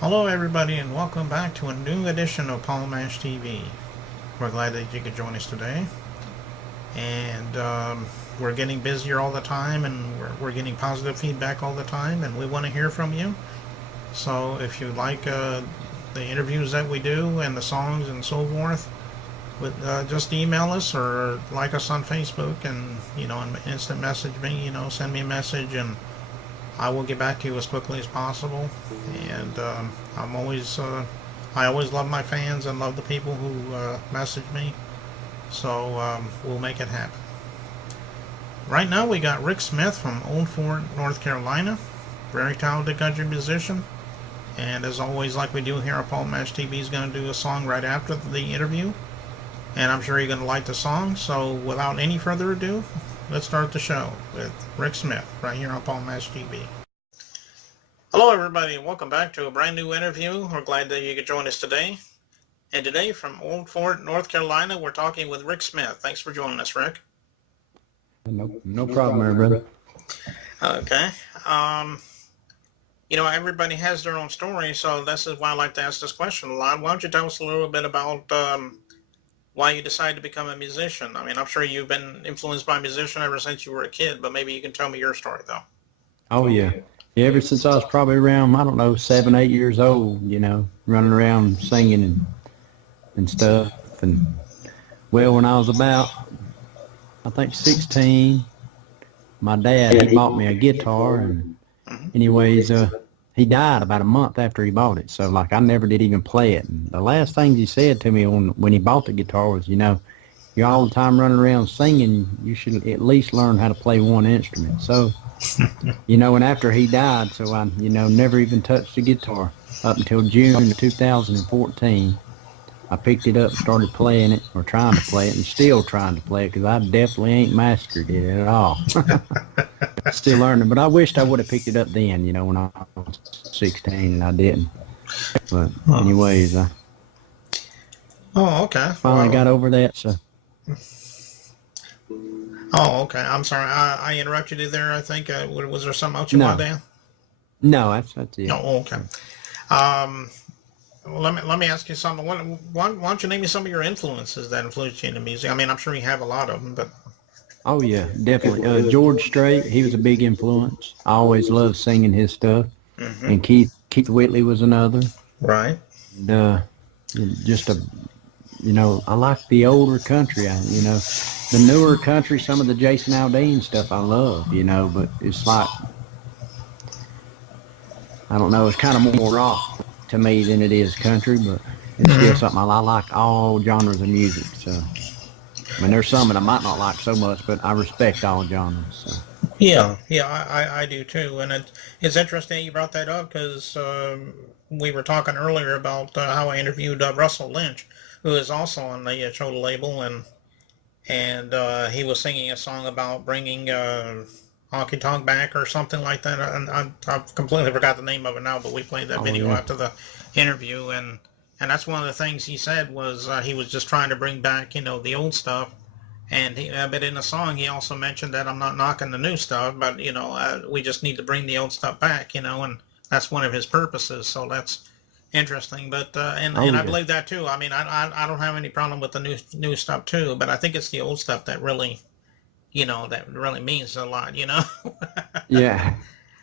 Hello, everybody, and welcome back to a new edition of Paul Mash TV. We're glad that you could join us today, and we're getting busier all the time, and we're getting positive feedback all the time, and we want to hear from you. So, if you like the interviews that we do and the songs and so forth, just email us or like us on Facebook, and and instant message me. Send me a message, and I will get back to you as quickly as possible. And I always love my fans and love the people who message me. So we'll make it happen. Right now we got Rick Smith from Olf Fort, North Carolina. Very talented country musician. And as always, like we do here on Paul Match TV, is going to do a song right after the interview. And I'm sure you're going to like the song. So without any further ado, let's start the show with Rick Smith right here on Paul Match TV. Hello, everybody, and welcome back to a brand new interview. We're glad that you could join us today. And today, from Olf Fort, North Carolina, we're talking with Rick Smith. Thanks for joining us, Rick. No problem, there, brother. Okay. Everybody has their own story, so this is why I like to ask this question a lot. Why don't you tell us a little bit about why you decided to become a musician? I mean, I'm sure you've been influenced by musician ever since you were a kid, but maybe you can tell me your story, though. Oh, yeah. Yeah, ever since I was probably around, I don't know, 7, 8 years old, running around singing and stuff. And, well, when I was about, I think, 16, my dad, he bought me a guitar. And anyways, he died about a month after he bought it. So, like, I never did even play it. And the last thing he said to me when he bought the guitar was, you're all the time running around singing, you should at least learn how to play one instrument. So, and after he died, so I, never even touched the guitar up until June of 2014. I picked it up and started playing it, or trying to play it, and still trying to play it, because I definitely ain't mastered it at all. Still learning, but I wished I would have picked it up then, when I was 16, and I didn't. But anyways, I Okay. finally got over that, so. Oh, okay. I'm sorry. I interrupted you there, I think. Was there something else you wanted to add? No, that's it. Oh, okay. Well, let me ask you something. Why don't you name me some of your influences that influenced you in the music? I mean, I'm sure you have a lot of them, but... Oh, yeah, definitely. George Strait, he was a big influence. I always loved singing his stuff. And Keith Whitley was another. Right. And, just I like the older country. The newer country, some of the Jason Aldean stuff I love, but it's like, I don't know, it's kind of more rock to me than it is country, but it's still something I like all genres of music. So, I mean, there's some that I might not like so much, but I respect all genres. So. Yeah, I do too. And it's interesting you brought that up because we were talking earlier about how I interviewed Russell Lynch, who is also on the Choda label, and he was singing a song about bringing Honky Tonk back or something like that. And I've completely forgot the name of it now, but we played that video after the interview, and that's one of the things he said was he was just trying to bring back, the old stuff. And but in the song, he also mentioned that I'm not knocking the new stuff, but we just need to bring the old stuff back, and that's one of his purposes. So that's interesting. But and I believe that too. I mean, I don't have any problem with the new stuff too, but I think it's the old stuff that really, that really means a lot. Yeah,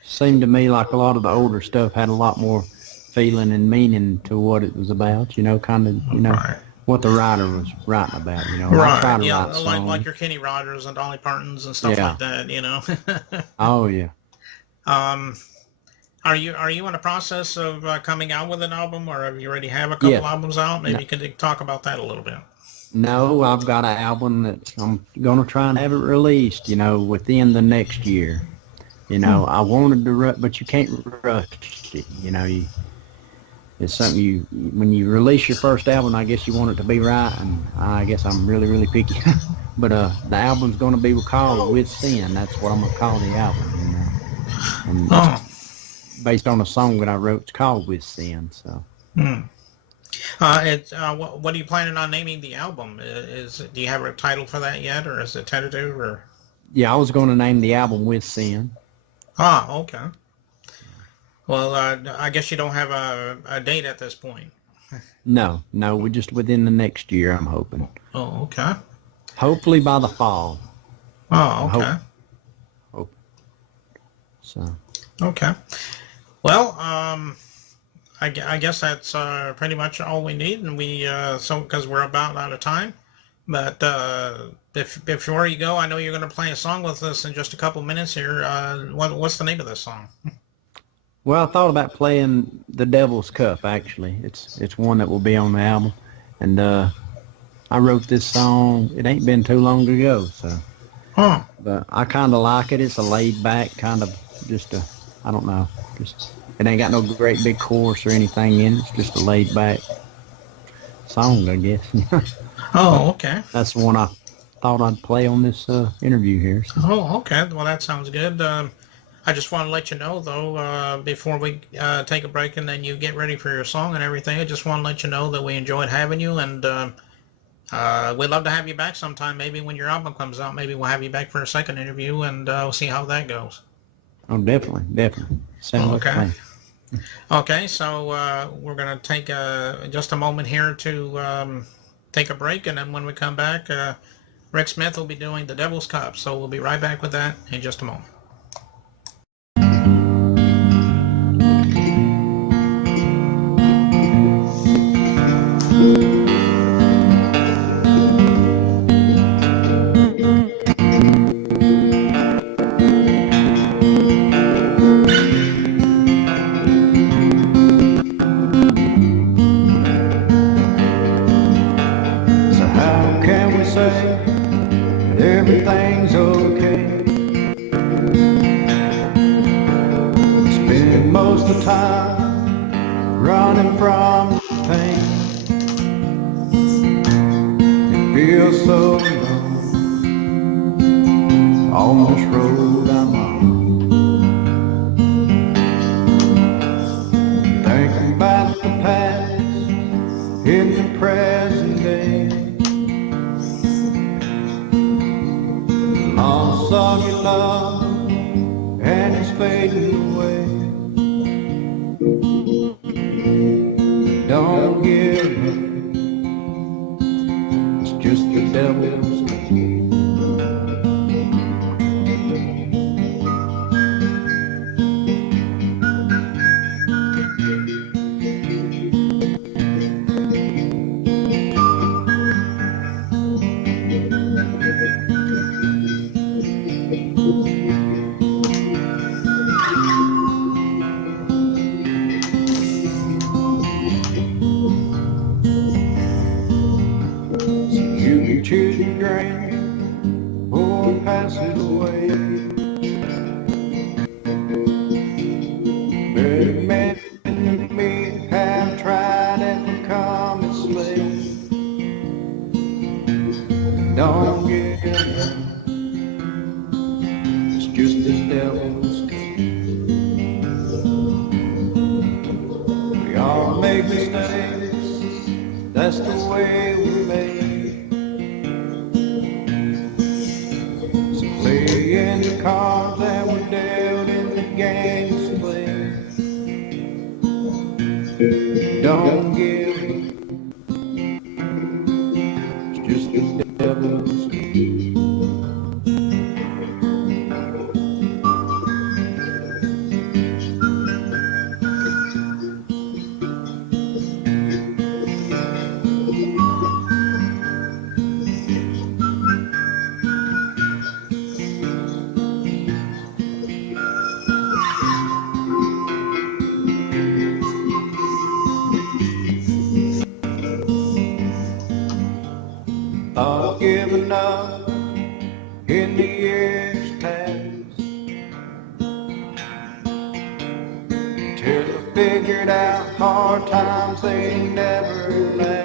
seemed to me like a lot of the older stuff had a lot more feeling and meaning to what it was about. Kind of, Right. What the writer was writing about, Right, yeah, like your Kenny Rogers and Dolly Partons and stuff like that, Oh, yeah. Are you in the process of coming out with an album, or have you already have a couple albums out? Maybe you could talk about that a little bit. No, I've got an album that I'm going to try and have it released, within the next year. I wanted to, but you can't rush it, It's something when you release your first album, I guess you want it to be right, and I guess I'm really, really picky. But the album's going to be called With Sin. That's what I'm going to call the album, And based on a song that I wrote, it's called With Sin, so. What are you planning on naming the album? Do you have a title for that yet, or is it tentative, or? Yeah, I was going to name the album With Sin. Okay. Well, I guess you don't have a date at this point. No, no, we're just within the next year, I'm hoping. Oh, okay. Hopefully by the fall. Oh, I'm okay. hope so. Okay. Well, I guess that's pretty much all we need, and so because we're about out of time. But before you go, I know you're going to play a song with us in just a couple minutes here. What's the name of this song? Well, I thought about playing The Devil's Cup, actually. It's one that will be on the album. And I wrote this song, it ain't been too long ago, so. Huh. But I kind of like it. It's a laid back kind of I don't know, just, it ain't got no great big chorus or anything in it. It's just a laid back song, I guess. Oh, okay. That's the one I thought I'd play on this interview here. So. Oh, okay. Well, that sounds good. I just want to let you know, though, before we take a break and then you get ready for your song and everything, I just want to let you know that we enjoyed having you, and we'd love to have you back sometime. Maybe when your album comes out, maybe we'll have you back for a second interview, and we'll see how that goes. Oh, definitely, definitely. Sounds like a Okay. plan. Okay, so we're going to take just a moment here to take a break, and then when we come back, Rick Smith will be doing The Devil's Cup, so we'll be right back with that in just a moment. So how can we say that everything's okay? Spend most of the time running from pain. It feels so long on this road I'm on. Thinking about the past in the present day. Loss of your love and it's fading away. Don't give up, it's just the devil's game. So you can choose your drink or pass it away. But men and me have tried and become enslaved. Don't give up, it's just the devil's game. We all make mistakes, that's the way we make. So play in the cards that were dealt in the games played. Don't give up, it's just the devil's game. Thought I'd given up in the years past, till I figured out hard times they never last.